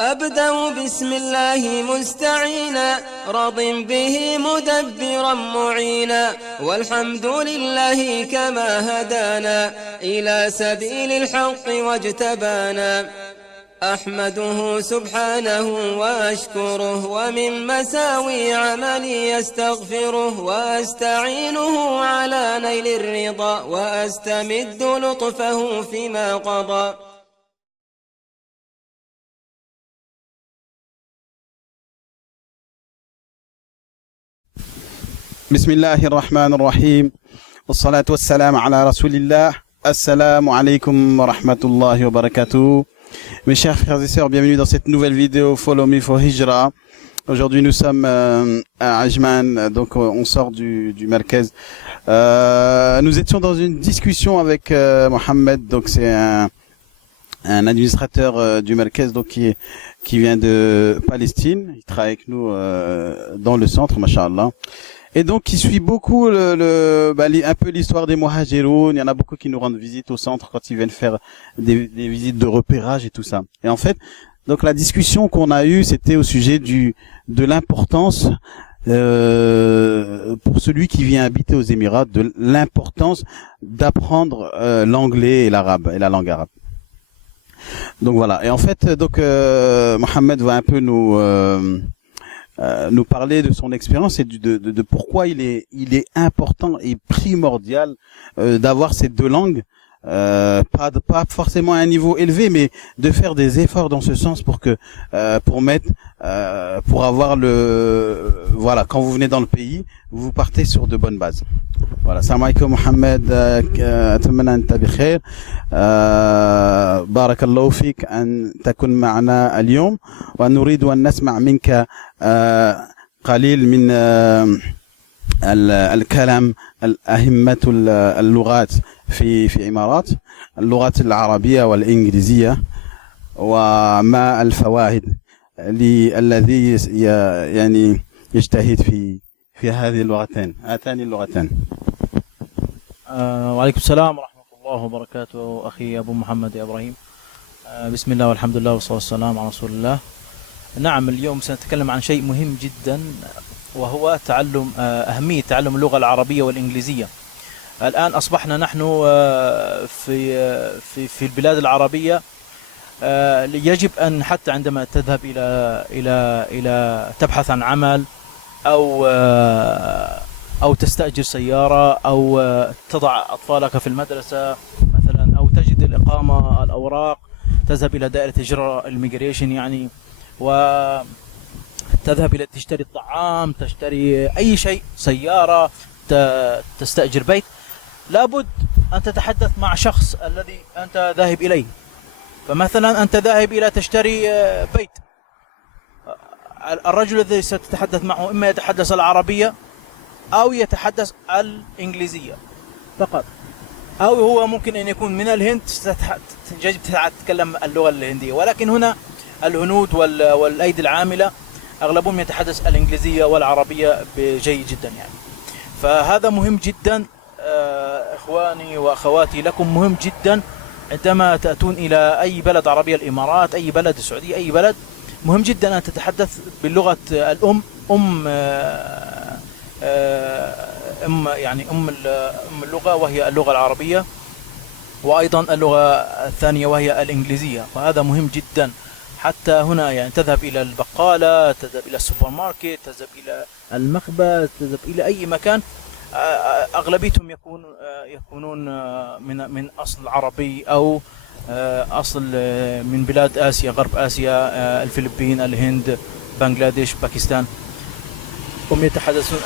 أبدأ بسم الله مستعينا راض به مدبرا معينا، والحمد لله كما هدانا إلى سبيل الحق واجتبانا. أحمده سبحانه وأشكره، ومن مساوي عملي يستغفره، وأستعينه على نيل الرضا، وأستمد لطفه فيما قضى. بسم الله الرحمن الرحيم والصلاة والسلام على رسول الله. Assalamu alaikum wa rahmatullahi wa barakatuh. Mes chers frères et sœurs, bienvenue dans cette nouvelle vidéo Follow Me for Hijra. Aujourd'hui nous sommes à Ajman, donc on sort du Merkez. Nous étions dans une discussion avec Mohamed, donc c'est un administrateur du Merkez, donc qui vient de Palestine. Il travaille avec nous dans le centre, masha'Allah. Et donc, qui suit beaucoup un peu l'histoire des Muhajiroun. Il y en a beaucoup qui nous rendent visite au centre quand ils viennent faire des visites de repérage et tout ça. Et en fait, donc la discussion qu'on a eue, c'était au sujet de l'importance pour celui qui vient habiter aux Émirats, de l'importance d'apprendre l'anglais et l'arabe et la langue arabe. Donc voilà. Et en fait, donc Mohamed va un peu nous parler de son expérience et de pourquoi il est important et primordial d'avoir ces deux langues, pas forcément à un niveau élevé, mais de faire des efforts dans ce sens pour avoir voilà, quand vous venez dans le pays, vous partez sur de bonnes bases. Voilà. Salam alaikum Mohamed, أتمنى أنت بخير. بارك الله فيك أن تكون معنا اليوم، ونريد أن نسمع منك قليل من الكلام أهمة اللغات في الإمارات، اللغات العربية والإنجليزية، وما الفوائد الذي يعني يجتهد في هذه اللغتين، هاتان اللغتين. وعليكم السلام ورحمة الله وبركاته أخي أبو محمد يا إبراهيم. بسم الله والحمد لله والصلاة والسلام على رسول الله. نعم، اليوم سنتكلم عن شيء مهم جدا، وهو أهمية تعلم اللغة العربية والإنجليزية. الآن أصبحنا نحن في البلاد العربية، يجب أن حتى عندما تذهب إلى تبحث عن عمل أو تستأجر سيارة أو تضع أطفالك في المدرسة مثلا، أو تجد الإقامة، الأوراق، تذهب إلى دائرة إجراء الميجريشن يعني، وتذهب إلى تشتري الطعام، تشتري أي شيء، سيارة، تستأجر بيت، لابد أن تتحدث مع شخص الذي أنت ذاهب إليه. فمثلا أنت ذاهب إلى تشتري بيت، الرجل الذي ستتحدث معه إما يتحدث العربية أو يتحدث الإنجليزية فقط، أو هو ممكن أن يكون من الهند يجب تتكلم اللغة الهندية. ولكن هنا الهنود والأيدي العاملة أغلبهم يتحدث الإنجليزية والعربية بجيد جدا يعني. فهذا مهم جدا إخواني وأخواتي، لكم مهم جدا عندما تأتون إلى أي بلد عربي، الإمارات، أي بلد، السعودية، أي بلد، مهم جدا أن تتحدث باللغة الأم، يعني أم اللغة وهي اللغة العربية، وأيضا اللغة الثانية وهي الإنجليزية. فهذا مهم جدا. حتى هنا يعني تذهب إلى البقالة، تذهب إلى السوبر ماركت، تذهب إلى المخبز، تذهب إلى أي مكان، أغلبيتهم يكونون من أصل عربي أو أصل من بلاد آسيا، غرب آسيا، الفلبين، الهند، بنغلاديش، باكستان، هم يتحدثون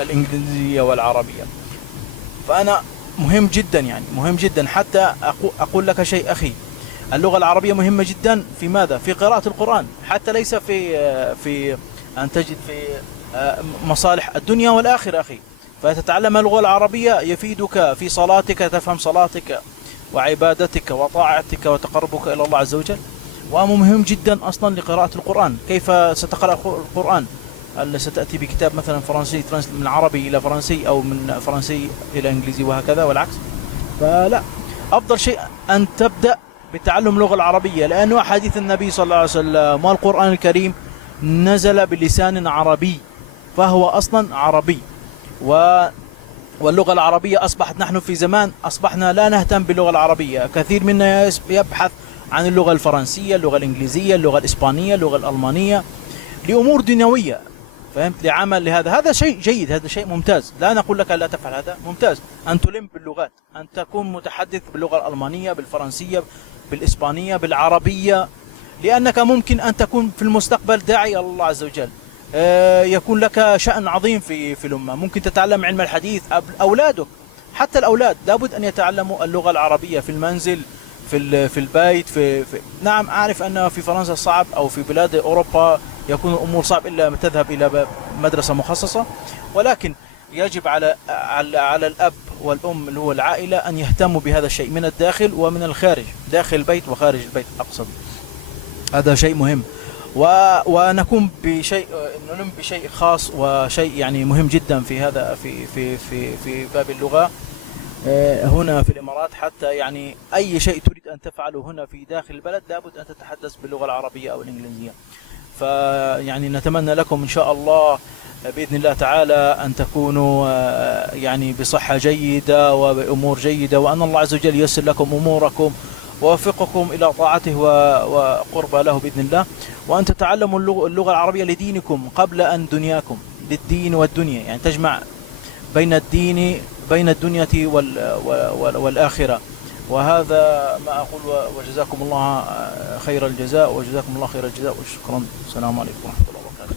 الإنجليزية والعربية. فأنا مهم جدا يعني، مهم جدا. حتى أقول لك شيء أخي، اللغة العربية مهمة جدا في ماذا؟ في قراءة القرآن، حتى ليس في أن تجد في مصالح الدنيا والآخرة أخي. فتتعلم اللغة العربية يفيدك في صلاتك، تفهم صلاتك وعبادتك وطاعتك وتقربك إلى الله عز وجل. وأمر مهم جدا أصلا لقراءة القرآن. كيف ستقرأ القرآن؟ هل ستأتي بكتاب مثلا فرنسي من عربي إلى فرنسي، أو من فرنسي إلى إنجليزي، وهكذا والعكس؟ فلا، أفضل شيء أن تبدأ بتعلم اللغة العربية، لأنه أحاديث النبي صلى الله عليه وسلم والقرآن الكريم نزل بلسان عربي، فهو أصلا عربي. واللغة العربية أصبحت، نحن في زمان أصبحنا لا نهتم باللغة العربية، كثير منا يبحث عن اللغة الفرنسية، اللغة الإنجليزية، اللغة الإسبانية، اللغة الألمانية لأمور دنيوية، فهمت، لعمل لهذا. هذا شيء جيد، هذا شيء ممتاز، لا نقول لك لا تفعل، هذا ممتاز أن تلم باللغات، أن تكون متحدث باللغة الألمانية، بالفرنسية، بالإسبانية، بالعربية، لأنك ممكن أن تكون في المستقبل داعي الله عز وجل، يكون لك شأن عظيم في الأمة. ممكن تتعلم علم الحديث، أولادك، حتى الأولاد لابد أن يتعلموا اللغة العربية في المنزل، في البيت، نعم أعرف أن في فرنسا صعب، أو في بلاد أوروبا يكون الأمور صعب إلا ما تذهب إلى مدرسة مخصصة، ولكن يجب على الأب والأم اللي هو العائلة أن يهتموا بهذا الشيء من الداخل ومن الخارج، داخل البيت وخارج البيت أقصد. هذا شيء مهم، ونقوم بشيء، نلم بشيء خاص وشيء يعني مهم جدا في هذا في باب اللغة هنا في الإمارات. حتى يعني أي شيء تريد أن تفعله هنا في داخل البلد لابد أن تتحدث باللغة العربية أو الإنجليزية. فيعني نتمنى لكم إن شاء الله بإذن الله تعالى أن تكونوا يعني بصحة جيدة وبأمور جيدة، وأن الله عز وجل ييسر لكم أموركم ووفقكم إلى طاعته وقربى له بإذن الله، وأن تتعلموا اللغة العربية لدينكم قبل أن دنياكم، للدين والدنيا، يعني تجمع بين الدين، بين الدنيا والآخرة. وهذا ما أقول، وجزاكم الله خير الجزاء، وجزاكم الله خير الجزاء، وشكرا. السلام عليكم ورحمة الله وبركاته.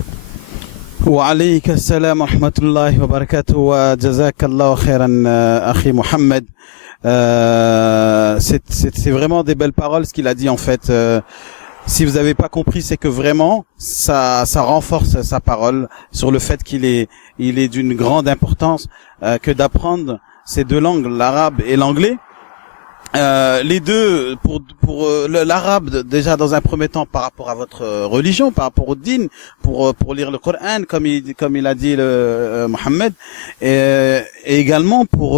وعليك السلام ورحمة الله وبركاته، وجزاك الله خيرا أخي محمد. C'est vraiment des belles paroles ce qu'il a dit en fait. Si vous n'avez pas compris, c'est que vraiment ça renforce sa parole sur le fait qu'il est d'une grande importance que d'apprendre ces deux langues, l'arabe et l'anglais. Les deux, pour l'arabe déjà dans un premier temps par rapport à votre religion, par rapport au din, pour lire le Coran comme il a dit Mohammed, et également pour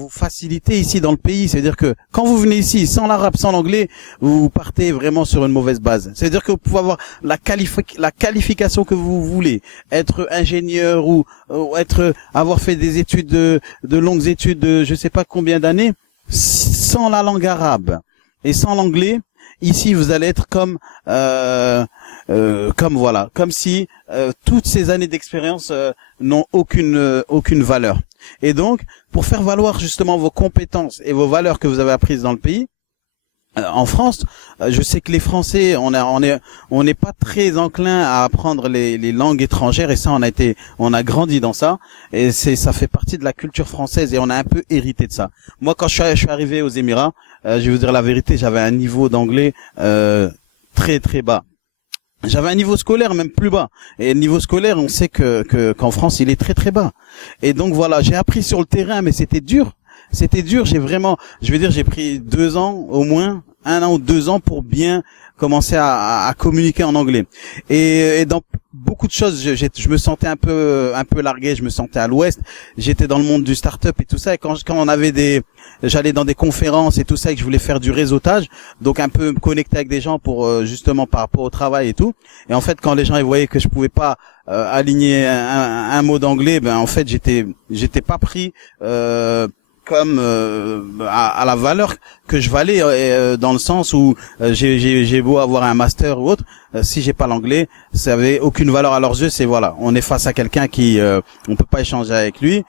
vous faciliter ici dans le pays. C'est-à-dire que quand vous venez ici sans l'arabe, sans l'anglais, vous partez vraiment sur une mauvaise base. C'est-à-dire que vous pouvez avoir la qualification que vous voulez, être ingénieur ou avoir fait des études de longues études de je sais pas combien d'années, sans la langue arabe et sans l'anglais, ici vous allez être comme si toutes ces années d'expérience n'ont aucune valeur. Et donc, pour faire valoir justement vos compétences et vos valeurs que vous avez apprises dans le pays, en France, je sais que les Français, on n'est pas très enclin à apprendre les langues étrangères, et ça on a grandi dans ça, et ça fait partie de la culture française, et on a un peu hérité de ça. Moi, quand je suis arrivé aux Émirats, je vais vous dire la vérité, j'avais un niveau d'anglais très très bas. J'avais un niveau scolaire même plus bas, et le niveau scolaire, on sait qu'en France, il est très très bas. Et donc voilà, j'ai appris sur le terrain, mais c'était dur. C'était dur, j'ai pris 2 ans, au moins 1 an ou 2 ans pour bien commencer à communiquer en anglais. Et dans beaucoup de choses, je me sentais un peu largué, je me sentais à l'ouest. J'étais dans le monde du start-up et tout ça, et quand on avait j'allais dans des conférences et tout ça, et que je voulais faire du réseautage, donc un peu me connecter avec des gens pour justement par rapport au travail et tout. Et en fait, quand les gens ils voyaient que je pouvais pas aligner un mot d'anglais, ben en fait j'étais pas pris comme à la valeur que je valais, dans le sens où j'ai beau avoir un master ou autre, si j'ai pas l'anglais, ça avait aucune valeur à leurs yeux. C'est voilà, on est face à quelqu'un qui on peut pas échanger avec lui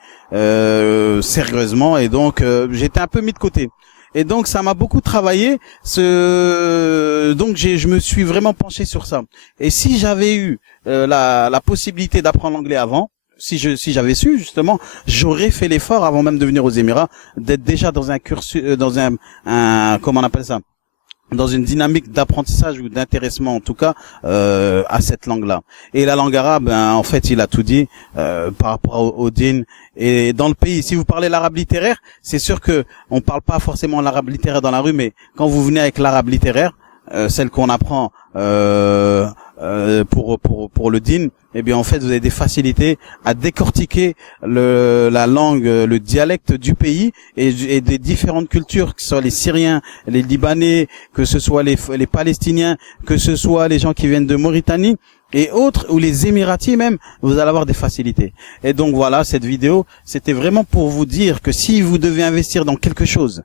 sérieusement, et donc j'étais un peu mis de côté. Et donc ça m'a beaucoup travaillé, donc je me suis vraiment penché sur ça. Et si j'avais eu la possibilité d'apprendre l'anglais avant, si j'avais su justement, j'aurais fait l'effort avant même de venir aux Émirats d'être déjà dans un cursus, dans un comment on appelle ça, dans une dynamique d'apprentissage ou d'intéressement en tout cas à cette langue-là. Et la langue arabe, en fait, il a tout dit par rapport au din. Et dans le pays, si vous parlez l'arabe littéraire, c'est sûr que on parle pas forcément l'arabe littéraire dans la rue, mais quand vous venez avec l'arabe littéraire, celle qu'on apprend pour le din, eh bien en fait vous avez des facilités à décortiquer la langue, le dialecte du pays et des différentes cultures, que ce soit les Syriens, les Libanais, que ce soit les Palestiniens, que ce soit les gens qui viennent de Mauritanie et autres, ou les Émiratis même, vous allez avoir des facilités. Et donc voilà, cette vidéo, c'était vraiment pour vous dire que si vous devez investir dans quelque chose,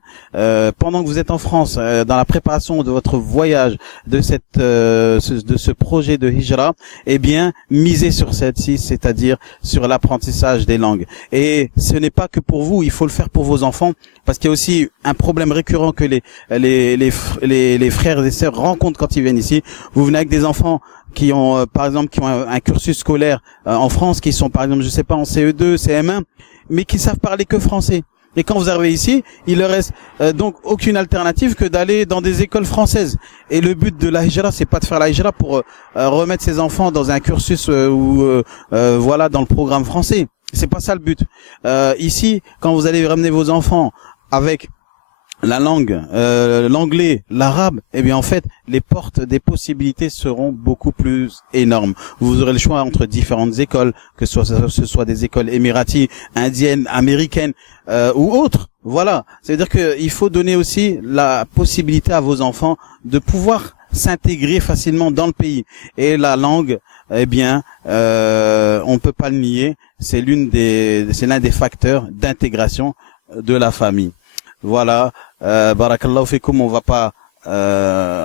pendant que vous êtes en France, dans la préparation de votre voyage, de ce projet de Hijra, eh bien, misez sur celle-ci, c'est-à-dire sur l'apprentissage des langues. Et ce n'est pas que pour vous, il faut le faire pour vos enfants, parce qu'il y a aussi un problème récurrent que les frères et sœurs rencontrent quand ils viennent ici. Vous venez avec des enfants qui ont par exemple un cursus scolaire en France, qui sont par exemple, je sais pas, en CE2, CM1, mais qui savent parler que français. Et quand vous arrivez ici, il leur reste donc aucune alternative que d'aller dans des écoles françaises. Et le but de la hijra, c'est pas de faire la hijra pour remettre ses enfants dans un cursus voilà, dans le programme français. C'est pas ça le but. Ici, quand vous allez ramener vos enfants avec la langue, l'anglais, l'arabe, eh bien en fait, les portes des possibilités seront beaucoup plus énormes. Vous aurez le choix entre différentes écoles, que ce soit des écoles émiraties, indiennes, américaines ou autres. Voilà, c'est-à-dire qu'il faut donner aussi la possibilité à vos enfants de pouvoir s'intégrer facilement dans le pays. Et la langue, eh bien, on peut pas le nier, c'est l'un des facteurs d'intégration de la famille. Voilà, barakallahu fikum, on va pas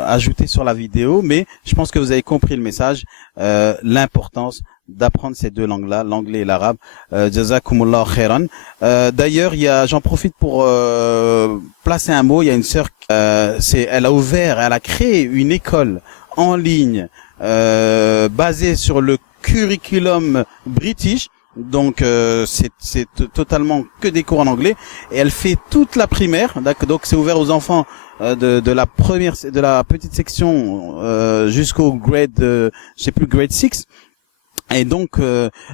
ajouter sur la vidéo, mais je pense que vous avez compris le message, l'importance d'apprendre ces deux langues-là, l'anglais et l'arabe. Jazakumullahu khairan. D'ailleurs, j'en profite pour placer un mot. Il y a une sœur, elle a créé une école en ligne basée sur le curriculum british. Donc c'est totalement que des cours en anglais, et elle fait toute la primaire. Donc c'est ouvert aux enfants de la petite section jusqu'au grade je sais plus, grade 6. Et donc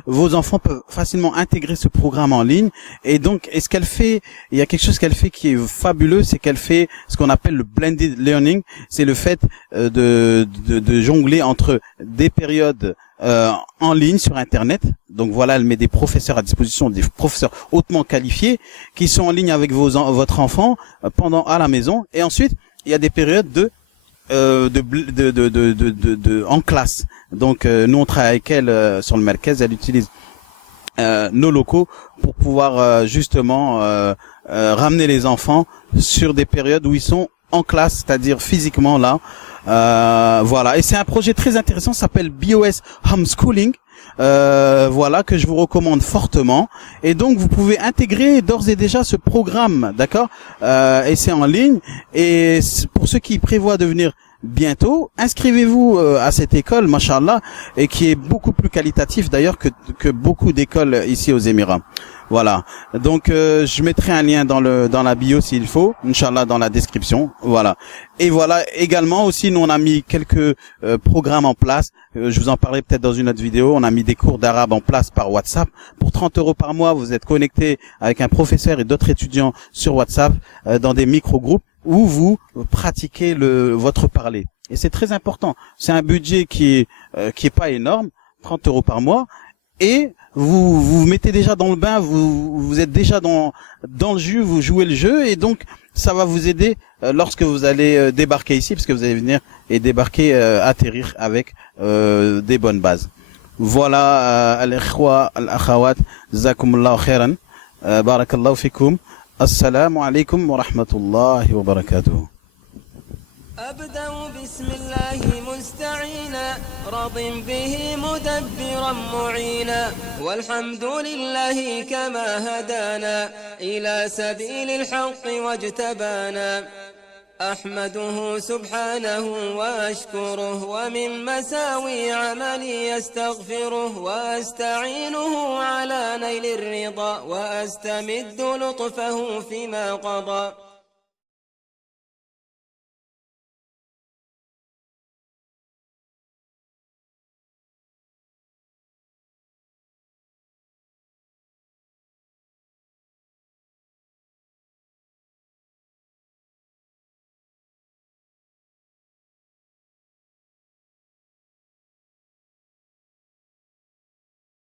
vos enfants peuvent facilement intégrer ce programme en ligne. Et donc, ce qu'elle fait, il y a quelque chose qu'elle fait qui est fabuleux, c'est qu'elle fait ce qu'on appelle le blended learning. C'est le fait de jongler entre des périodes en ligne sur Internet. Donc voilà, elle met des professeurs à disposition, des professeurs hautement qualifiés qui sont en ligne avec votre enfant à la maison. Et ensuite, il y a des périodes en classe. Donc nous on travaille avec elle sur le Merkez, elle utilise nos locaux pour pouvoir justement ramener les enfants sur des périodes où ils sont en classe, c'est-à-dire physiquement là. Voilà, et c'est un projet très intéressant, ça s'appelle BOS Homeschooling. Voilà, que je vous recommande fortement. Et donc vous pouvez intégrer d'ores et déjà ce programme, d'accord, et c'est en ligne. Et pour ceux qui prévoient de venir bientôt, inscrivez-vous à cette école, machallah, et qui est beaucoup plus qualitatif d'ailleurs que beaucoup d'écoles ici aux Émirats. Voilà. Donc je mettrai un lien dans la bio s'il faut, inchallah, dans la description. Voilà. Et voilà, également aussi, nous on a mis quelques programmes en place. Je vous en parlerai peut-être dans une autre vidéo. On a mis des cours d'arabe en place par WhatsApp. Pour 30 € par mois, vous êtes connecté avec un professeur et d'autres étudiants sur WhatsApp dans des micro-groupes où vous pratiquez votre parler. Et c'est très important. C'est un budget qui est pas énorme, 30 € par mois. Et vous mettez déjà dans le bain, vous êtes déjà dans le jus, vous jouez le jeu, et donc ça va vous aider lorsque vous allez débarquer ici, parce que vous allez venir et débarquer, atterrir avec des bonnes bases. Voilà, al-ikhwa, al-akhawat, jazakumullahu khairan, barakallahu fikum, assalamu alaikum wa rahmatullahi wa barakatuh. أبدأ بسم الله مستعينا راض به مدبرا معينا والحمد لله كما هدانا إلى سبيل الحق واجتبانا أحمده سبحانه وأشكره ومن مساوي عملي أستغفره وأستعينه على نيل الرضا وأستمد لطفه فيما قضى